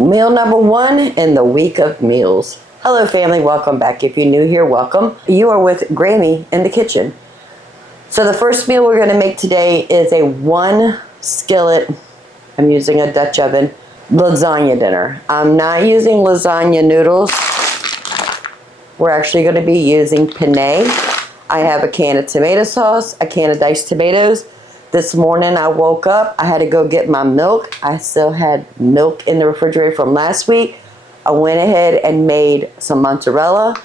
Meal number 1 in the week of meals. Hello family, welcome back. If you're new here, welcome. You are with Grammy in the kitchen. So the first meal we're going to make today is a 1-skillet, I'm using a Dutch oven, lasagna dinner. I'm not using lasagna noodles. We're actually going to be using penne. I have a can of tomato sauce, a can of diced tomatoes. This morning I woke up, I had to go get my milk. I still had milk in the refrigerator from last week. I went ahead and made some mozzarella,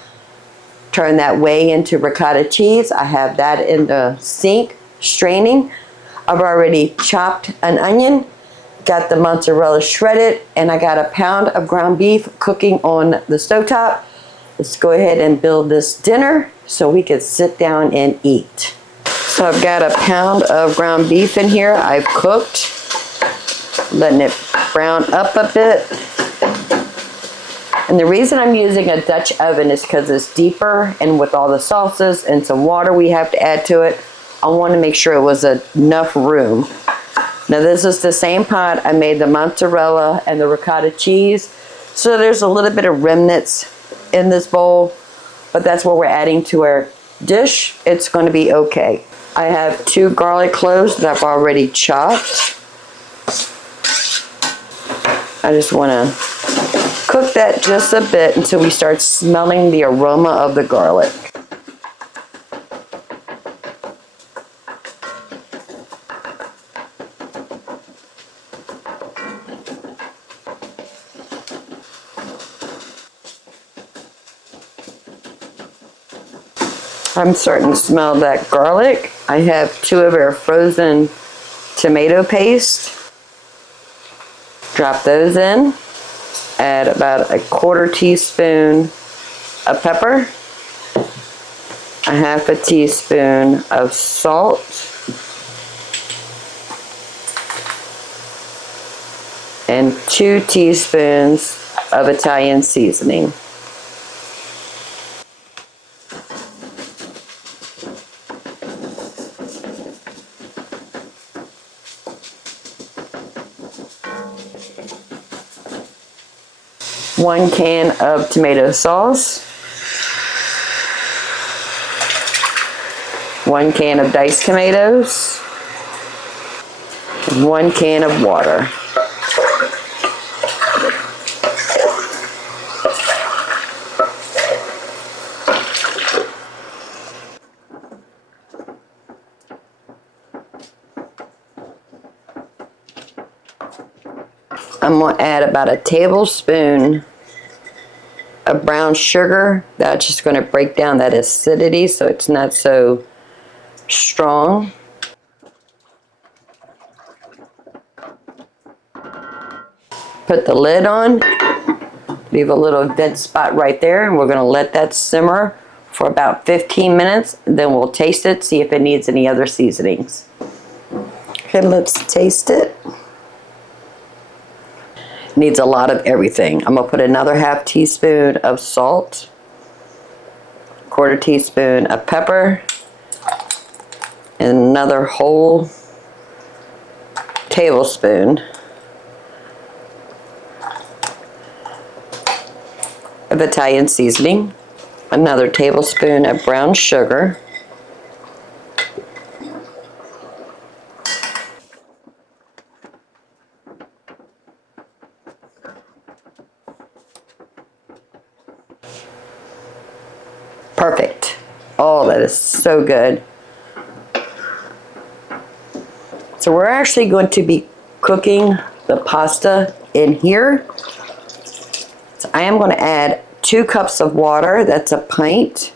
turned that whey into ricotta cheese. I have that in the sink, straining. I've already chopped an onion, got the mozzarella shredded, and I got a pound of ground beef cooking on the stovetop. Let's go ahead and build this dinner so we can sit down and eat. So I've got a pound of ground beef in here. I've cooked, letting it brown up a bit. And the reason I'm using a Dutch oven is because it's deeper, and with all the sauces and some water we have to add to it, I want to make sure it was enough room. Now this is the same pot I made the mozzarella and the ricotta cheese. So there's a little bit of remnants in this bowl, but that's what we're adding to our dish. It's going to be okay. I have 2 garlic cloves that I've already chopped. I just want to cook that just a bit until we start smelling the aroma of the garlic. I'm starting to smell that garlic. I have 2 of our frozen tomato paste. Drop those in. Add about a 1/4 teaspoon of pepper. A 1/2 teaspoon of salt. And 2 teaspoons of Italian seasoning. One can of tomato sauce, 1 can of diced tomatoes, and 1 can of water. I'm going to add about a tablespoon of brown sugar. That's just going to break down that acidity so it's not so strong. Put the lid on. Leave a little vent spot right there, and we're going to let that simmer for about 15 minutes. Then we'll taste it, see if it needs any other seasonings. Okay, let's taste it. Needs a lot of everything. I'm going to put another 1/2 teaspoon of salt, 1/4 teaspoon of pepper, and another whole tablespoon of Italian seasoning, another tablespoon of brown sugar, perfect. Oh, that is so good. So we're actually going to be cooking the pasta in here. So I am going to add 2 cups of water. That's a pint.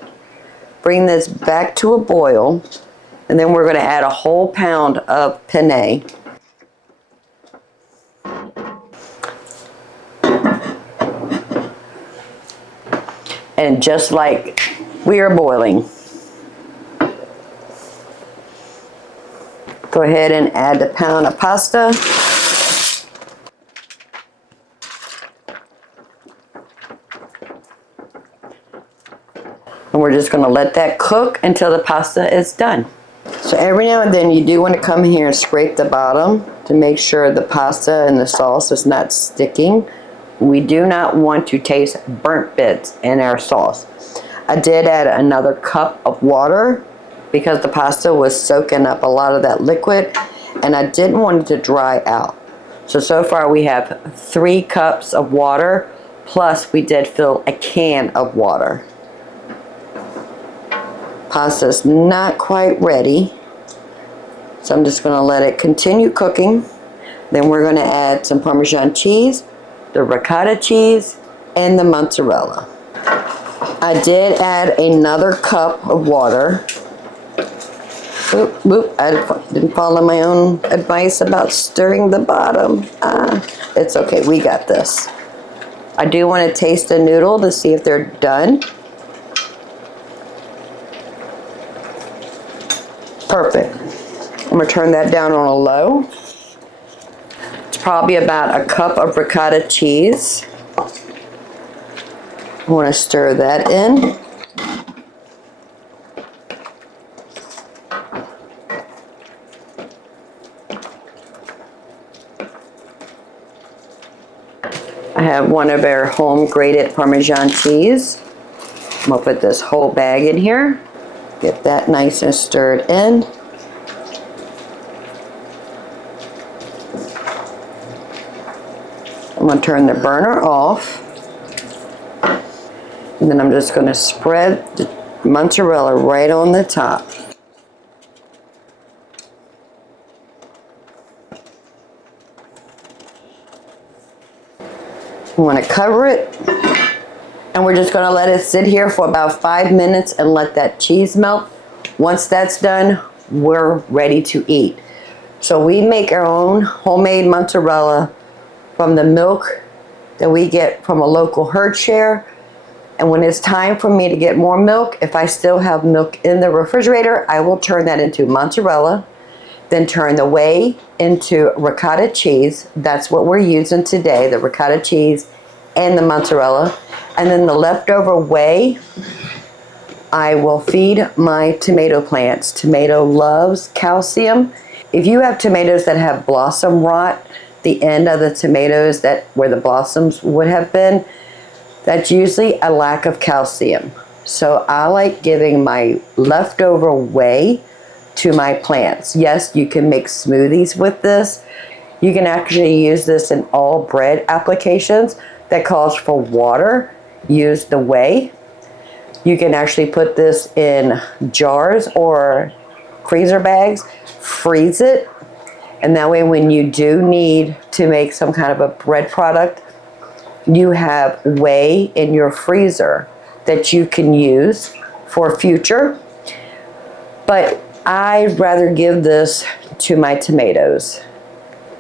Bring this back to a boil, and then we're going to add a whole pound of penne. And just like we are boiling, go ahead and add the pound of pasta. And we're just going to let that cook until the pasta is done. So every now and then you do want to come here and scrape the bottom to make sure the pasta and the sauce is not sticking We do not want to taste burnt bits in our sauce. I did add another cup of water because the pasta was soaking up a lot of that liquid, and I didn't want it to dry out. So far we have 3 cups of water, plus we did fill a can of water. Pasta's not quite ready, so I'm just going to let it continue cooking. Then we're going to add some Parmesan cheese, the ricotta cheese, and the mozzarella. I did add another cup of water. I didn't follow my own advice about stirring the bottom. It's okay, we got this. I do want to taste the noodle to see if they're done. Perfect. I'm going to turn that down on a low. It's probably about a cup of ricotta cheese. I want to stir that in. I have one of our home grated Parmesan cheese. I'm going to put this whole bag in here. Get that nice and stirred in. I'm going to turn the burner off. And then I'm just going to spread the mozzarella right on the top. You want to cover it, and we're just going to let it sit here for about 5 minutes and let that cheese melt. Once that's done, we're ready to eat. So we make our own homemade mozzarella from the milk that we get from a local herd share. And when it's time for me to get more milk, if I still have milk in the refrigerator, I will turn that into mozzarella, then turn the whey into ricotta cheese. That's what we're using today, the ricotta cheese and the mozzarella. And then the leftover whey, I will feed my tomato plants. Tomato loves calcium. If you have tomatoes that have blossom rot, the end of the tomatoes that where the blossoms would have been, that's usually a lack of calcium. So I like giving my leftover whey to my plants. Yes, you can make smoothies with this. You can actually use this in all bread applications that calls for water. Use the whey. You can actually put this in jars or freezer bags, freeze it, and that way when you do need to make some kind of a bread product, you have whey in your freezer that you can use for future. But I'd rather give this to my tomatoes.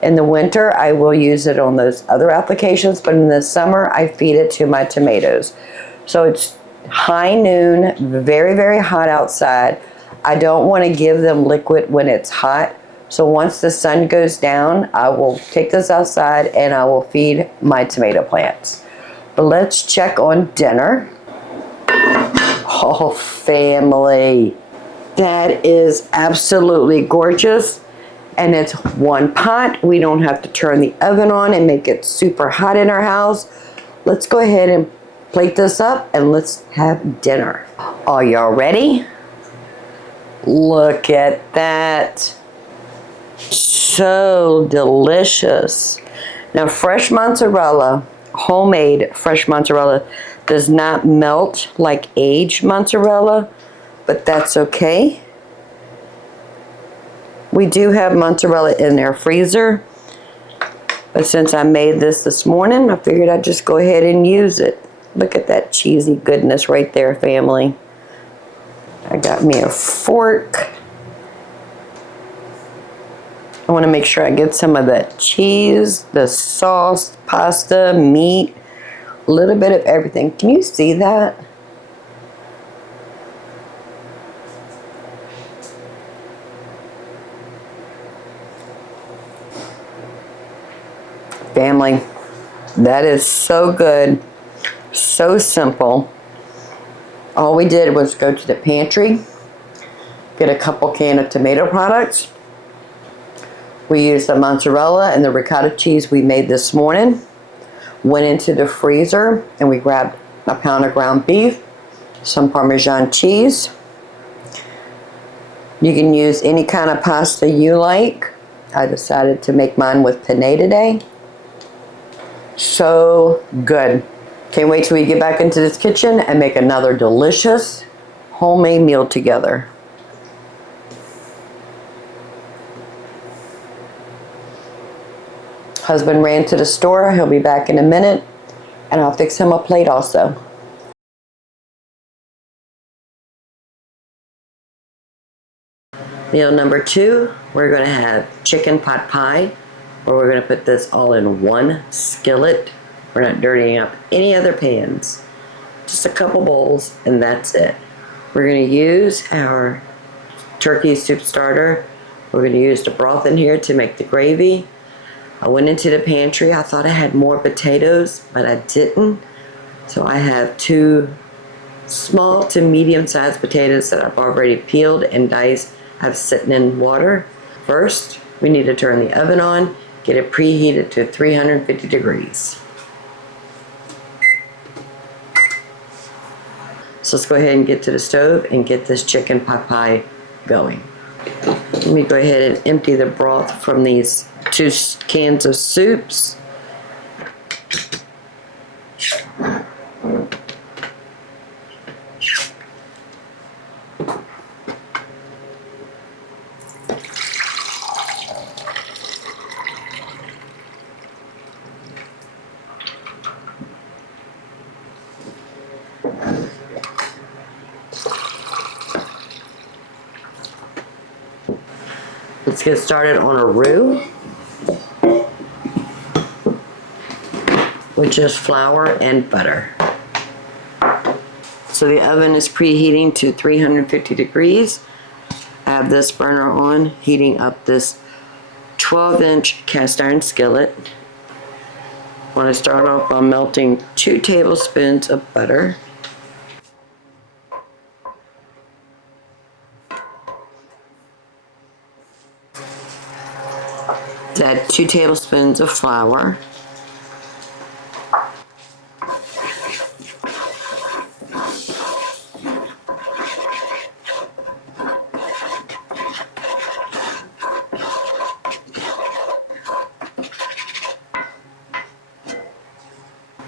In the winter, I will use it on those other applications, but in the summer, I feed it to my tomatoes. So it's high noon, very, very hot outside. I don't want to give them liquid when it's hot. So once the sun goes down, I will take this outside and I will feed my tomato plants. But let's check on dinner. Oh, family. That is absolutely gorgeous. And it's one pot. We don't have to turn the oven on and make it super hot in our house. Let's go ahead and plate this up and let's have dinner. Are y'all ready? Look at that. So delicious. Now, fresh mozzarella, homemade fresh mozzarella, does not melt like aged mozzarella, but that's okay. We do have mozzarella in our freezer, but since I made this morning, I figured I'd just go ahead and use it. Look at that cheesy goodness right there, family. I got me a fork. I want to make sure I get some of that cheese, the sauce, pasta, meat, a little bit of everything. Can you see that? Family, that is so good, so simple. All we did was go to the pantry, get a couple cans of tomato products. We used the mozzarella and the ricotta cheese we made this morning. went into the freezer and we grabbed a pound of ground beef, some Parmesan cheese. You can use any kind of pasta you like. I decided to make mine with penne today. So good. Can't wait till we get back into this kitchen and make another delicious homemade meal together. Husband ran to the store. He'll be back in a minute, and I'll fix him a plate also. Meal number 2, we're going to have chicken pot pie, where we're going to put this all in one skillet. We're not dirtying up any other pans. Just a couple bowls, and that's it. We're going to use our turkey soup starter. We're going to use the broth in here to make the gravy. I went into the pantry. I thought I had more potatoes, but I didn't. So I have 2 small to medium-sized potatoes that I've already peeled and diced. I've sitting in water. First, we need to turn the oven on, get it preheated to 350 degrees. So let's go ahead and get to the stove and get this chicken pot pie going. Let me go ahead and empty the broth from these 2 cans of soups. Let's get started on a roux with just flour and butter. So the oven is preheating to 350 degrees. I have this burner on, heating up this 12-inch cast iron skillet. I want to start off by melting 2 tablespoons of butter. Add 2 tablespoons of flour.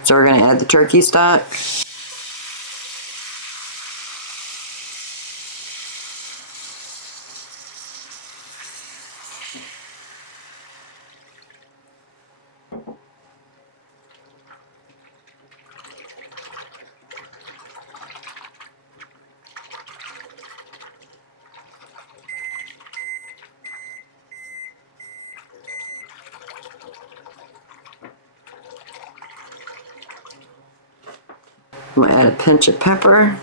So we're going to add the turkey stock. I'm going to add a pinch of pepper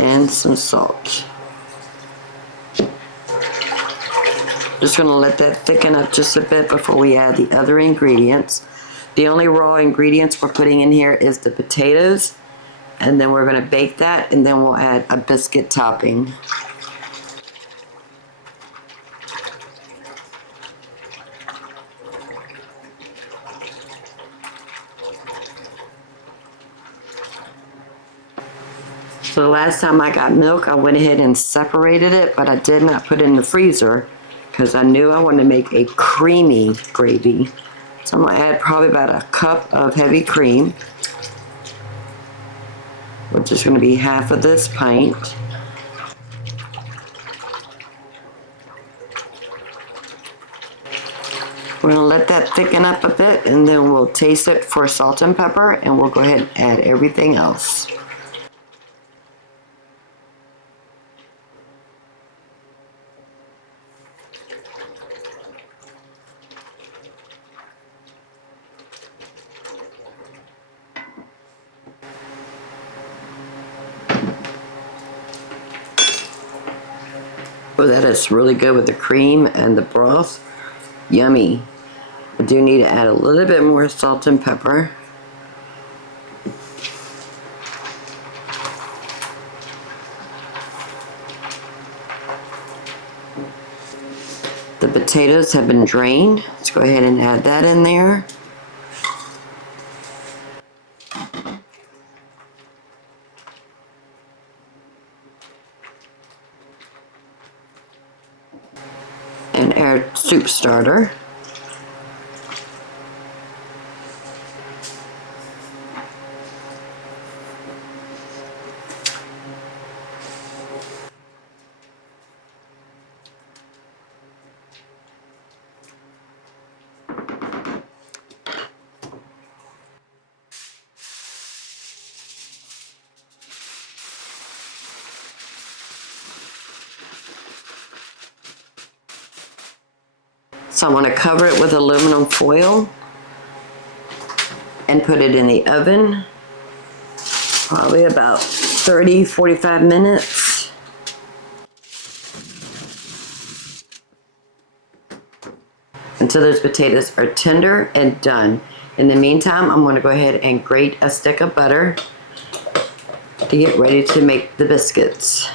and some salt. Just going to let that thicken up just a bit before we add the other ingredients. The only raw ingredients we're putting in here is the potatoes, and then we're going to bake that, and then we'll add a biscuit topping. So the last time I got milk, I went ahead and separated it, but I did not put it in the freezer because I knew I wanted to make a creamy gravy. So I'm going to add probably about a cup of heavy cream, which is going to be half of this pint. We're going to let that thicken up a bit, and then we'll taste it for salt and pepper, and we'll go ahead and add everything else. Oh, that is really good with the cream and the broth. Yummy. I do need to add a little bit more salt and pepper. The potatoes have been drained. Let's go ahead and add that in there. And our soup starter. So I'm going to cover it with aluminum foil and put it in the oven, probably about 30-45 minutes. Until those potatoes are tender and done. In the meantime, I'm going to go ahead and grate a stick of butter to get ready to make the biscuits.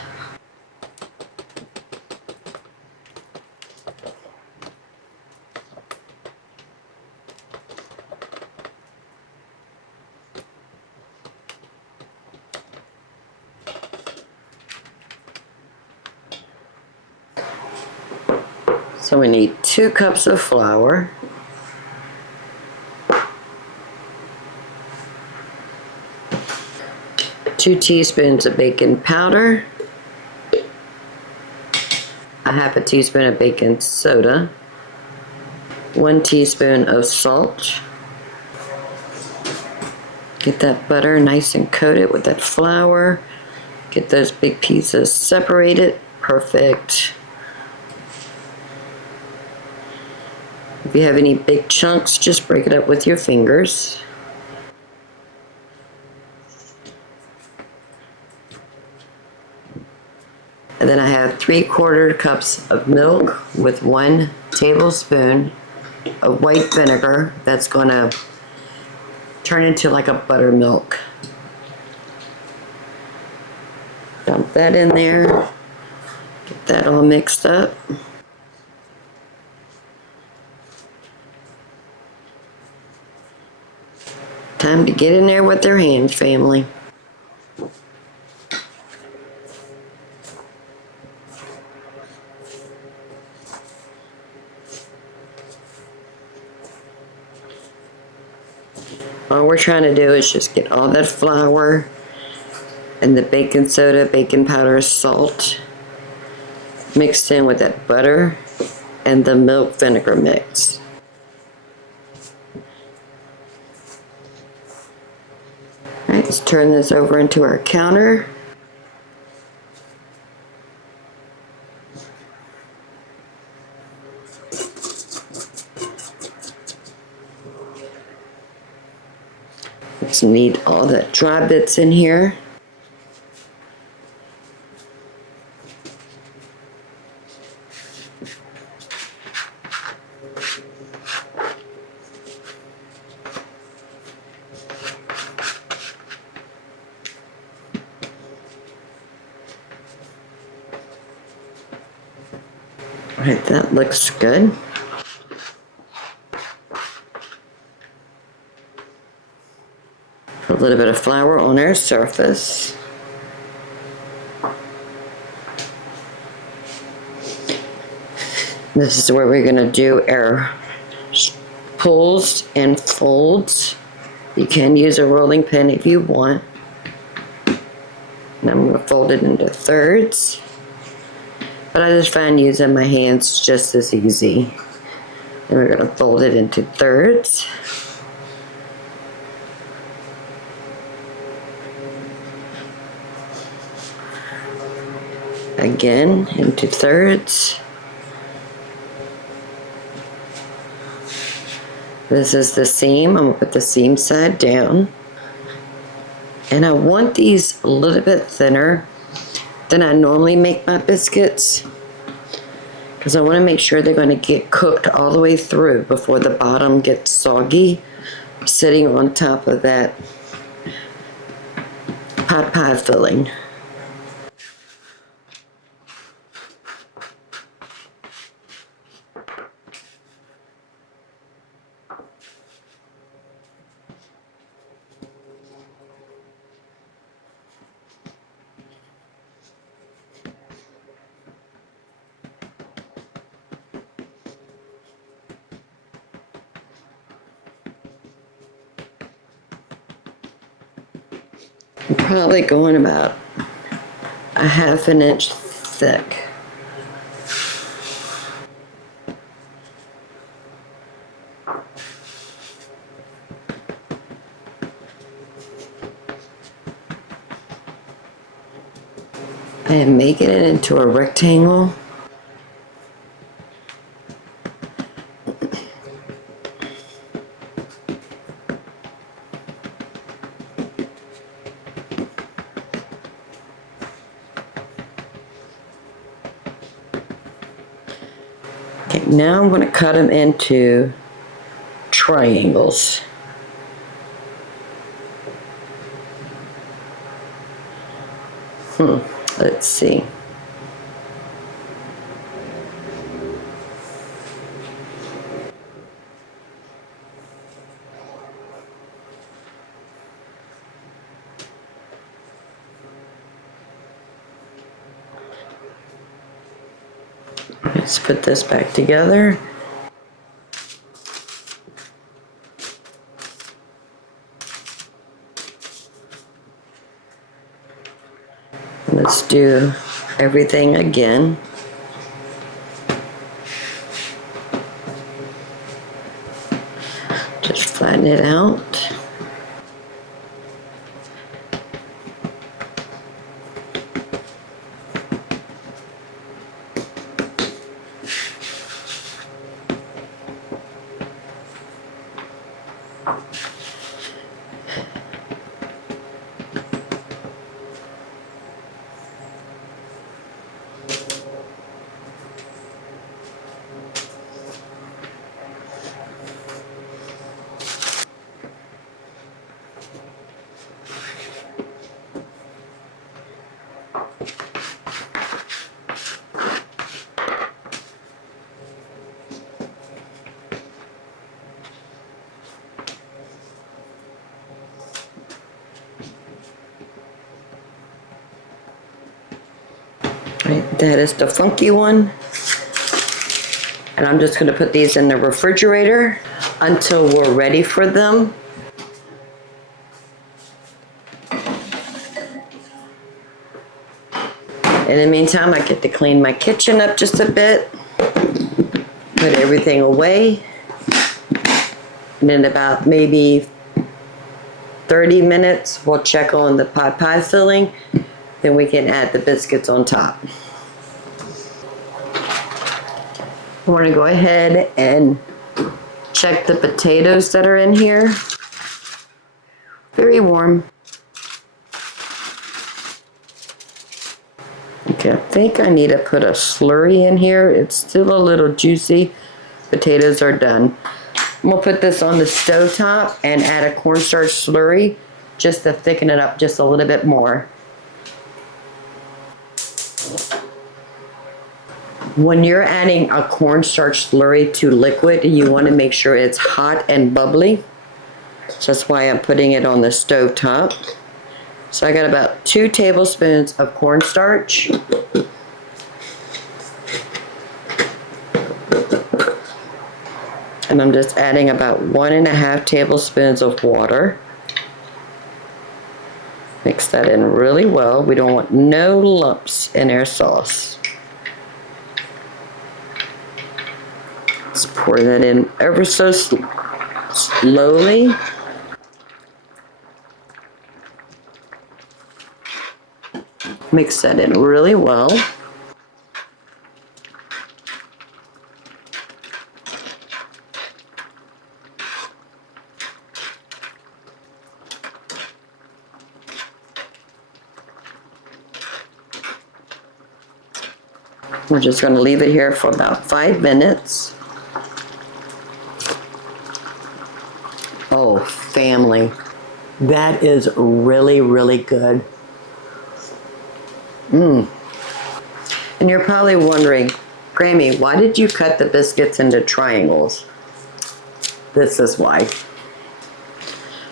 So we need 2 cups of flour, 2 teaspoons of baking powder, a half a teaspoon of baking soda, 1 teaspoon of salt. Get that butter nice and coated with that flour. Get those big pieces separated. Perfect. If you have any big chunks, just break it up with your fingers. And then I have 3/4 cups of milk with 1 tablespoon of white vinegar that's going to turn into like a buttermilk. Dump that in there. Get that all mixed up. Time to get in there with their hands, family. All we're trying to do is just get all that flour and the baking soda, baking powder, salt mixed in with that butter and the milk vinegar mix. Alright, let's turn this over into our counter. Let's knead all the dry bits in here. Alright, that looks good. Put a little bit of flour on our surface. This is where we're going to do our pulls and folds. You can use a rolling pin if you want. And I'm going to fold it into thirds. But I just find using my hands just as easy. And we're going to fold it into thirds. Again, into thirds. This is the seam. I'm going to put the seam side down. And I want these a little bit thinner than I normally make my biscuits, because I want to make sure they're going to get cooked all the way through before the bottom gets soggy sitting on top of that pot pie filling. I'm probably going about a 1/2 inch thick. I am making it into a rectangle. Okay, now I'm going to cut them into triangles. Let's see. Let's put this back together. Let's do everything again. Just flatten it out. Right, that is the funky one. And I'm just going to put these in the refrigerator until we're ready for them. In the meantime, I get to clean my kitchen up just a bit, put everything away, and in about maybe 30 minutes, we'll check on the pot pie filling, then we can add the biscuits on top. I want to go ahead and check the potatoes that are in here. Very warm. Okay, I think I need to put a slurry in here. It's still a little juicy. Potatoes are done. I'm gonna put this on the stove top and add a cornstarch slurry just to thicken it up just a little bit more. When you're adding a cornstarch slurry to liquid, you want to make sure it's hot and bubbly. So that's why I'm putting it on the stove top. So I got about 2 tablespoons of cornstarch. And I'm just adding about 1.5 tablespoons of water. Mix that in really well. We don't want no lumps in our sauce. Let's pour that in ever so slowly. Mix that in really well. We're just going to leave it here for about 5 minutes. Oh, family, that is really, really good. And you're probably wondering, Grammy, why did you cut the biscuits into triangles? This is why.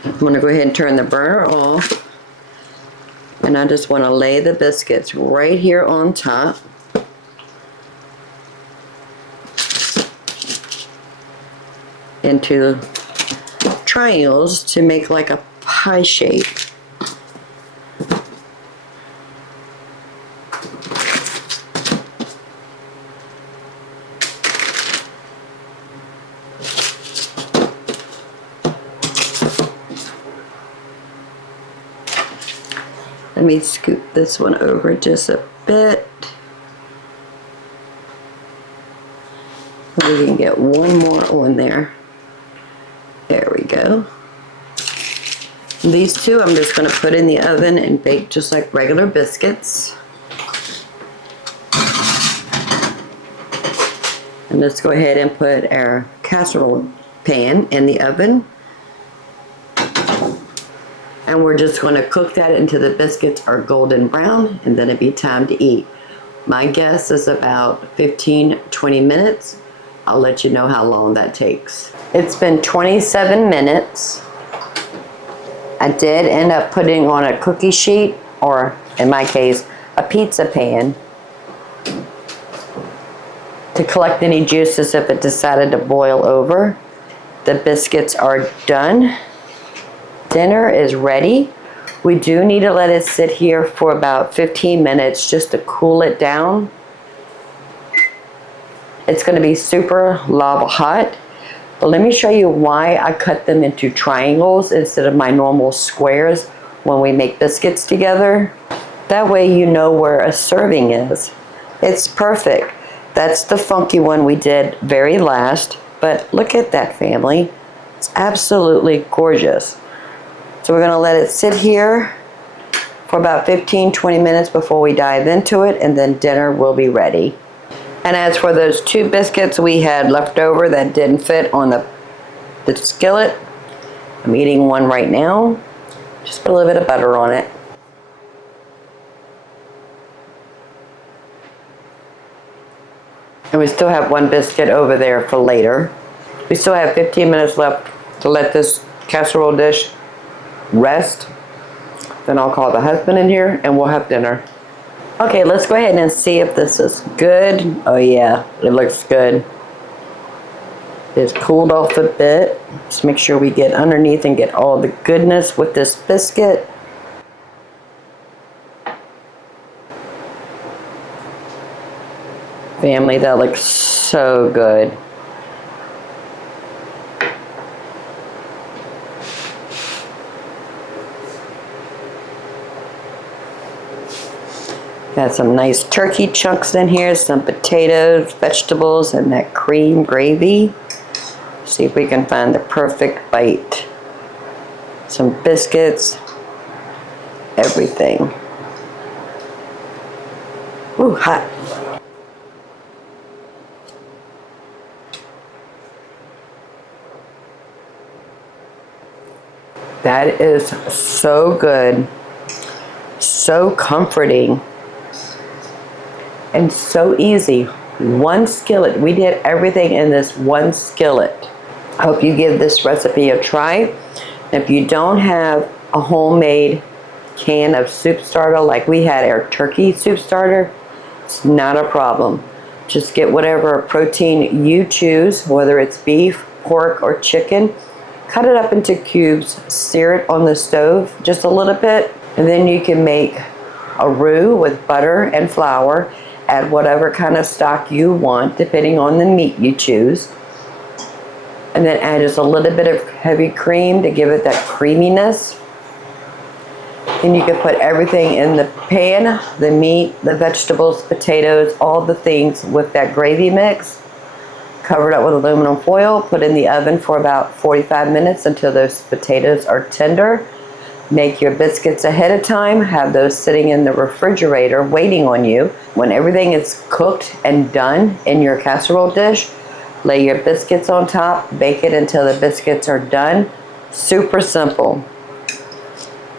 I'm going to go ahead and turn the burner off. And I just want to lay the biscuits right here on top. Into triangles to make like a pie shape. Let me scoop this one over just a bit. We can get one more on there. There we go. These two I'm just going to put in the oven and bake just like regular biscuits. And let's go ahead and put our casserole pan in the oven. And we're just going to cook that until the biscuits are golden brown, and then it'll be time to eat. My guess is about 15-20 minutes. I'll let you know how long that takes. It's been 27 minutes. I did end up putting on a cookie sheet, or in my case, a pizza pan, to collect any juices if it decided to boil over. The biscuits are done. Dinner is ready. We do need to let it sit here for about 15 minutes just to cool it down. It's going to be super lava hot, but let me show you why I cut them into triangles instead of my normal squares when we make biscuits together. That way you know where a serving is. It's perfect. That's the funky one we did very last, but look at that, family. It's absolutely gorgeous. So we're going to let it sit here for about 15-20 minutes before we dive into it, and then dinner will be ready. And as for those two biscuits we had left over that didn't fit on the skillet, I'm eating one right now. Just put a little bit of butter on it. And we still have one biscuit over there for later. We still have 15 minutes left to let this casserole dish rest. Then I'll call the husband in here and we'll have dinner. Okay, let's go ahead and see if this is good. Oh yeah, it looks good. It's cooled off a bit. Just make sure we get underneath and get all the goodness with this biscuit. Family, that looks so good. Got some nice turkey chunks in here, some potatoes, vegetables, and that cream gravy. See if we can find the perfect bite. Some biscuits, everything. Ooh, hot. That is so good, so comforting, and so easy. One skillet. We did everything in this one skillet. I hope you give this recipe a try. If you don't have a homemade can of soup starter like we had our turkey soup starter, it's not a problem. Just get whatever protein you choose, whether it's beef, pork, or chicken. Cut it up into cubes, sear it on the stove just a little bit, and then you can make a roux with butter and flour. Add whatever kind of stock you want, depending on the meat you choose. And then add just a little bit of heavy cream to give it that creaminess. Then you can put everything in the pan, the meat, the vegetables, potatoes, all the things with that gravy mix. Cover it up with aluminum foil, put in the oven for about 45 minutes until those potatoes are tender. Make your biscuits ahead of time, have those sitting in the refrigerator waiting on you. When everything is cooked and done in your casserole dish, lay your biscuits on top, bake it until the biscuits are done. Super simple.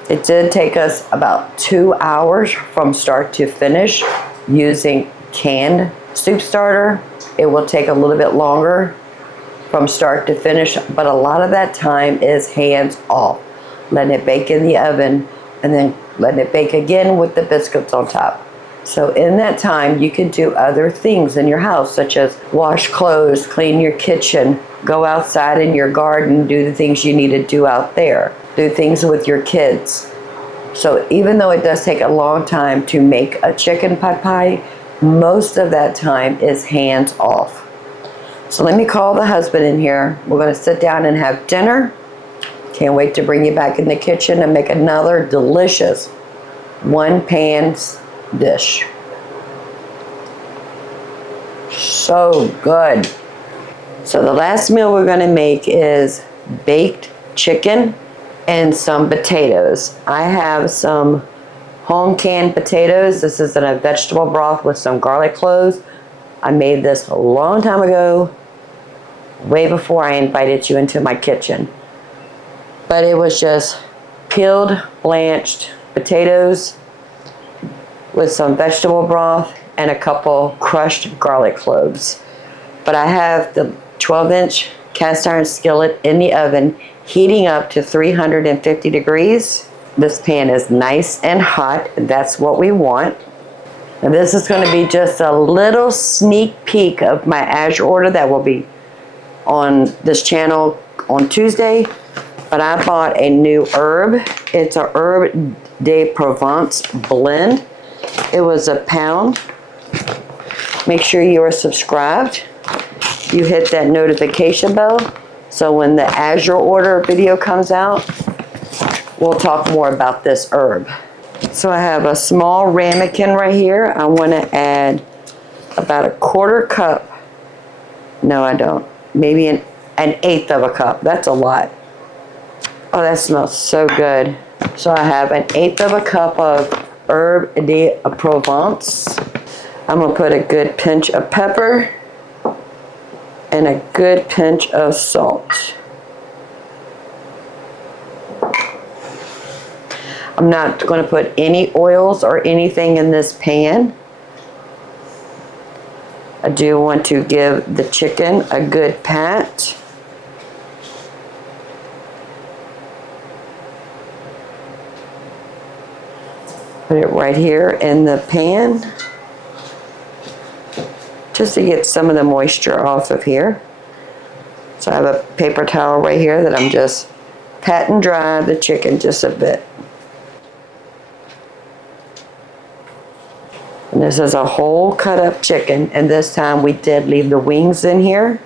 It did take us about 2 hours from start to finish using canned soup starter. It will take a little bit longer from start to finish, but a lot of that time is hands off. Letting it bake in the oven and then letting it bake again with the biscuits on top. So in that time, you can do other things in your house, such as wash clothes, clean your kitchen, go outside in your garden, do the things you need to do out there, do things with your kids. So even though it does take a long time to make a chicken pot pie, most of that time is hands off. So let me call the husband in here. We're going to sit down and have dinner. Can't wait to bring you back in the kitchen and make another delicious one pan dish. So good. So the last meal we're going to make is baked chicken and some potatoes. I have some home canned potatoes. This is in a vegetable broth with some garlic cloves. I made this a long time ago, way before I invited you into my kitchen. But it was just peeled, blanched potatoes with some vegetable broth and a couple crushed garlic cloves. But I have the 12-inch cast iron skillet in the oven heating up to 350 degrees. This pan is nice and hot. That's what we want. And this is going to be just a little sneak peek of my Azure order that will be on this channel on Tuesday. But I bought a new herb. It's a Herb de Provence blend. It was £1. Make sure you are subscribed. You hit that notification bell, so when the Azure order video comes out, we'll talk more about this herb. So I have a small ramekin right here. I want to add about a quarter cup. No, I don't. Maybe an eighth of a cup. That's a lot. Oh, that smells so good. So I have an eighth of a cup of Herb de Provence. I'm going to put a good pinch of pepper and a good pinch of salt. I'm not going to put any oils or anything in this pan. I do want to give the chicken a good pat. Put it right here in the pan, just to get some of the moisture off of here. So I have a paper towel right here that I'm just patting dry the chicken just a bit. And this is a whole cut up chicken, and this time we did leave the wings in here.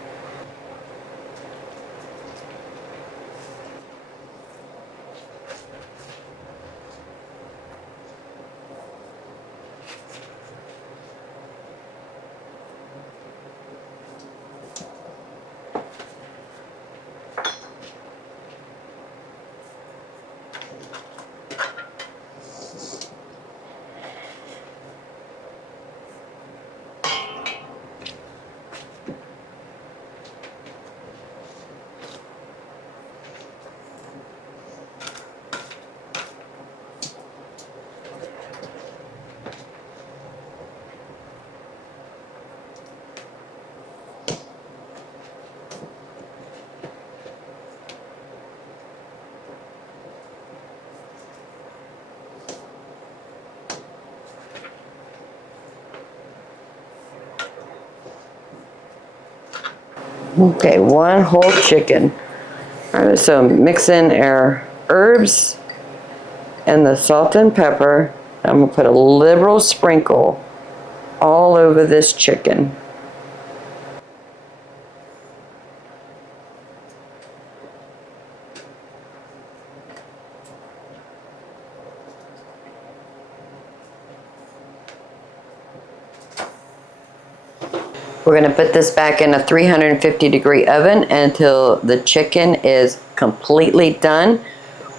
Okay, one whole chicken. All right, so mix in our herbs and the salt and pepper. I'm gonna put a liberal sprinkle all over this chicken. We're going to put this back in a 350 degree oven until the chicken is completely done.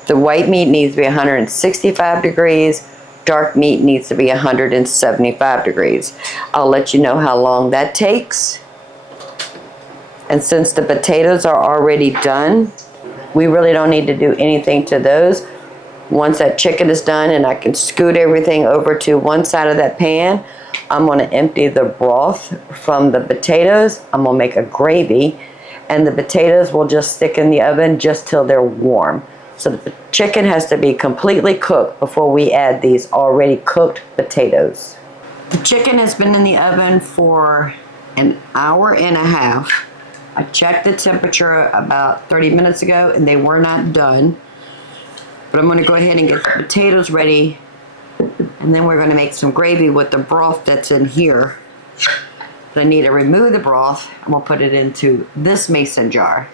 The white meat needs to be 165 degrees. Dark meat needs to be 175 degrees. I'll let you know how long that takes. And since the potatoes are already done, we really don't need to do anything to those. Once that chicken is done and I can scoot everything over to one side of that pan, I'm going to empty the broth from the potatoes. I'm going to make a gravy, and the potatoes will just stick in the oven just till they're warm. So the chicken has to be completely cooked before we add these already cooked potatoes. The chicken has been in the oven for an hour and a half. I checked the temperature about 30 minutes ago and they were not done. But I'm going to go ahead and get the potatoes ready, and then we're going to make some gravy with the broth that's in here. But I need to remove the broth, and we'll put it into this mason jar.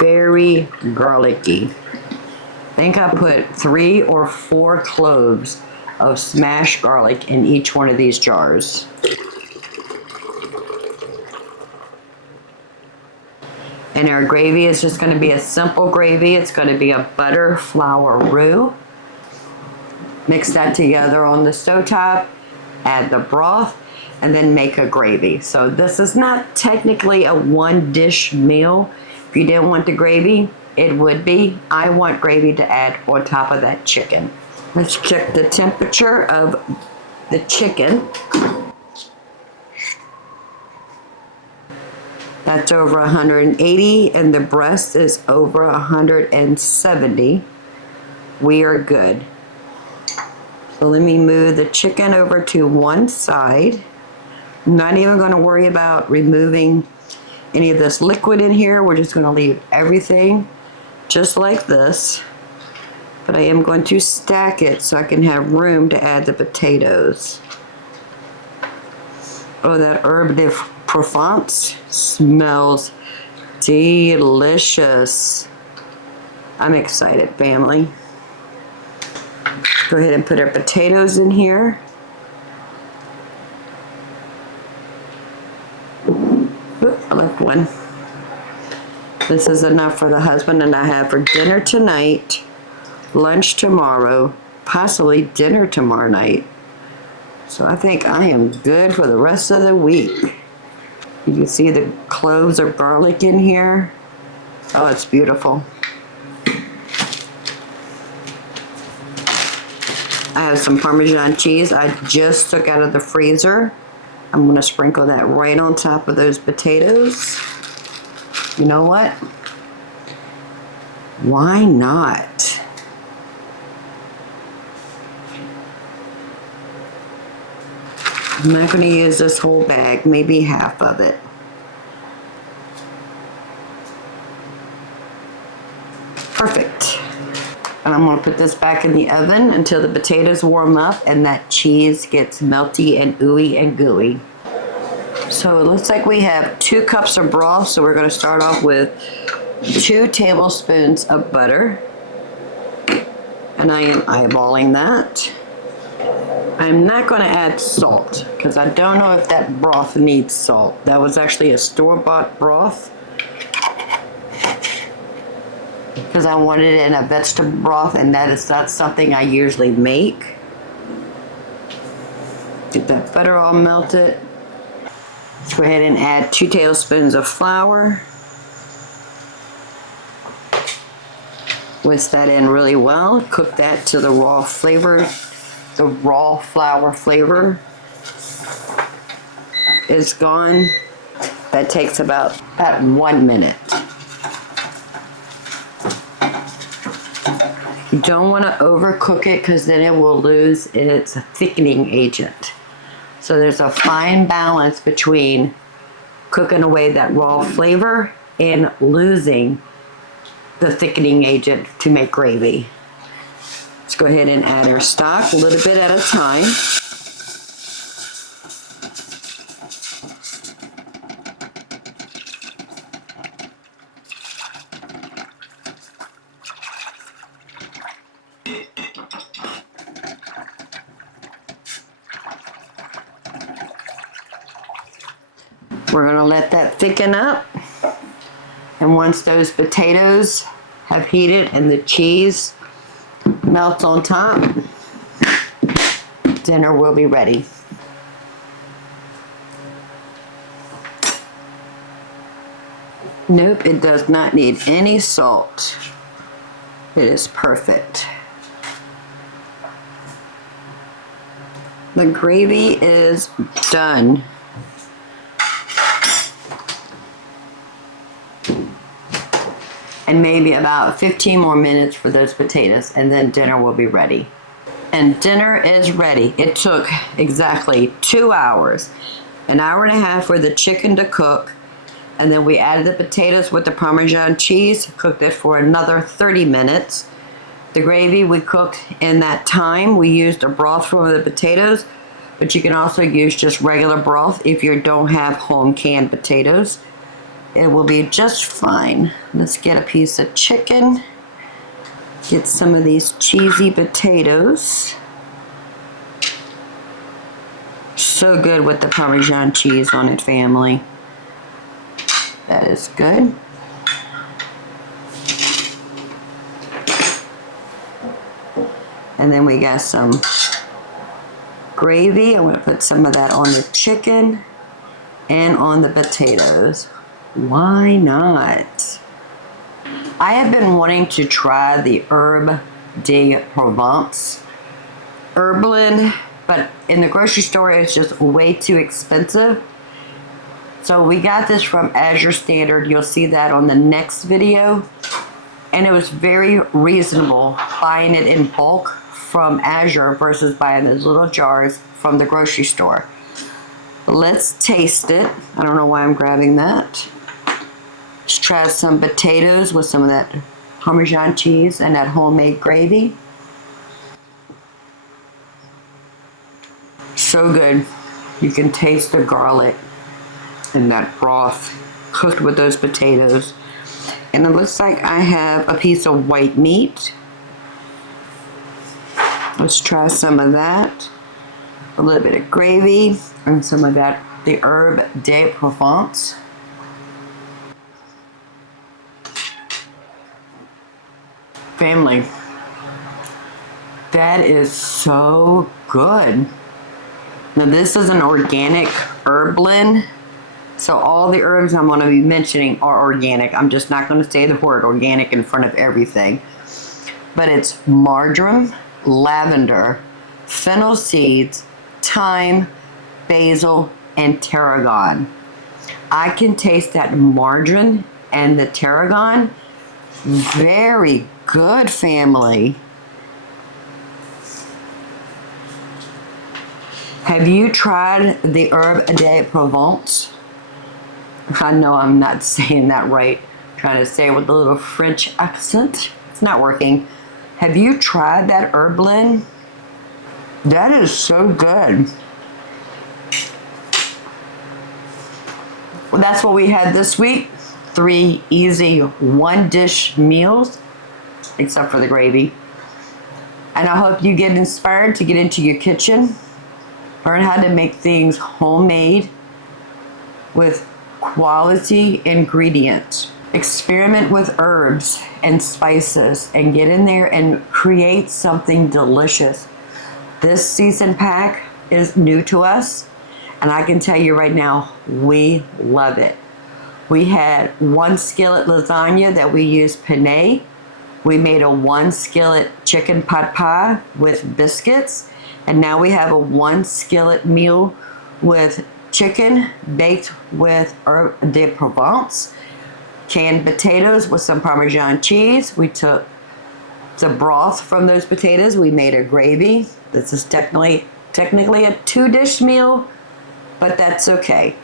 very garlicky. I think I put 3 or 4 cloves of smashed garlic in each one of these jars. And our gravy is just going to be a simple gravy. It's going to be a butter flour roux. Mix that together on the stovetop, add the broth, and then make a gravy. So this is not technically a one dish meal. If you didn't want the gravy, it would be. I want gravy to add on top of that chicken. Let's check the temperature of the chicken. That's over 180 and the breast is over 170. We are good. So let me move the chicken over to one side. I'm not even going to worry about removing any of this liquid in here. We're just going to leave everything just like this. But I am going to stack it so I can have room to add the potatoes. Oh, that herb de Provence smells delicious. I'm excited, family. Go ahead and put our potatoes in here. Oop, I left one. This is enough for the husband and I have for dinner tonight, lunch tomorrow, possibly dinner tomorrow night. So I think I am good for the rest of the week. You can see the cloves of garlic in here. Oh, it's beautiful. I have some Parmesan cheese I just took out of the freezer. I'm going to sprinkle that right on top of those potatoes. You know what? Why not? I'm not going to use this whole bag, maybe half of it. Perfect. And I'm going to put this back in the oven until the potatoes warm up and that cheese gets melty and ooey and gooey. So it looks like we have 2 cups of broth, so we're going to start off with 2 tablespoons of butter. And I am eyeballing that. I'm not going to add salt because I don't know if that broth needs salt. That was actually a store-bought broth because I wanted it in a vegetable broth, and that is not something I usually make. Get that butter all melted. Let's go ahead and add 2 tablespoons of flour. Whisk that in really well. Cook that to the raw flavor. The raw flour flavor is gone. That takes about 1 minute. You don't want to overcook it because then it will lose its thickening agent. So there's a fine balance between cooking away that raw flavor and losing the thickening agent to make gravy. Let's go ahead and add our stock a little bit at a time. We're going to let that thicken up. And once those potatoes have heated and the cheese melts on top, dinner will be ready. Nope, it does not need any salt. It is perfect. The gravy is done. And maybe about 15 more minutes for those potatoes, and then dinner will be ready. And dinner is ready. It took exactly 2 hours, an hour and a half for the chicken to cook, and then we added the potatoes with the Parmesan cheese, cooked it for another 30 minutes. The gravy we cooked in that time. We used a broth from the potatoes, but you can also use just regular broth if you don't have home canned potatoes. It will be just fine. Let's get a piece of chicken. Get some of these cheesy potatoes. So good with the Parmesan cheese on it, family. That is good. And then we got some gravy. I'm going to put some of that on the chicken and on the potatoes. Why not? I have been wanting to try the Herb de Provence herb blend, but in the grocery store it's just way too expensive. So we got this from Azure Standard. You'll see that on the next video. And it was very reasonable buying it in bulk from Azure versus buying those little jars from the grocery store. Let's taste it. I don't know why I'm grabbing that. Let's try some potatoes with some of that Parmesan cheese and that homemade gravy. So good. You can taste the garlic and that broth cooked with those potatoes. And it looks like I have a piece of white meat. Let's try some of that. A little bit of gravy and some of that, the Herb de Provence. Family, that is so good. Now this is an organic herb blend. So all the herbs I'm going to be mentioning are organic. I'm just not going to say the word organic in front of everything. But it's marjoram, lavender, fennel seeds, thyme, basil, and tarragon. I can taste that marjoram and the tarragon. Very good, family. Have you tried the Herb de Provence? I know I'm not saying that right. I'm trying to say it with a little French accent. It's not working. Have you tried that herb blend? That is so good. Well, that's what we had this week. 3 easy one-dish meals, except for the gravy. And I hope you get inspired to get into your kitchen. Learn how to make things homemade with quality ingredients. Experiment with herbs and spices and get in there and create something delicious. This season pack is new to us, and I can tell you right now, we love it. We had 1-skillet lasagna that we used penne. We made a 1-skillet chicken pot pie with biscuits. And now we have a 1-skillet meal with chicken baked with Herb de Provence, canned potatoes with some Parmesan cheese. We took the broth from those potatoes. We made a gravy. This is technically a 2-dish meal, but that's okay.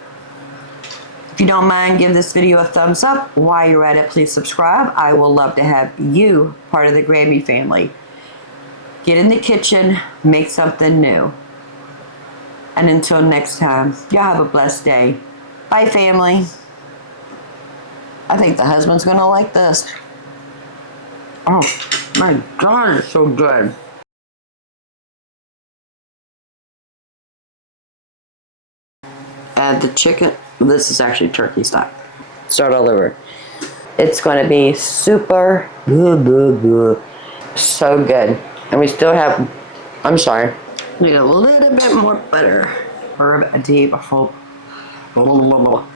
If you don't mind, give this video a thumbs up. While you're at it, please subscribe. I will love to have you part of the Grammy family. Get in the kitchen, make something new. And until next time, y'all have a blessed day. Bye, family. I think the husband's gonna like this. Oh my God, it's so good. Add the chicken. This is actually turkey stock. Start all over. It's gonna be super good. So good. And we still have, I'm sorry, need a little bit more butter. Herb de Provence.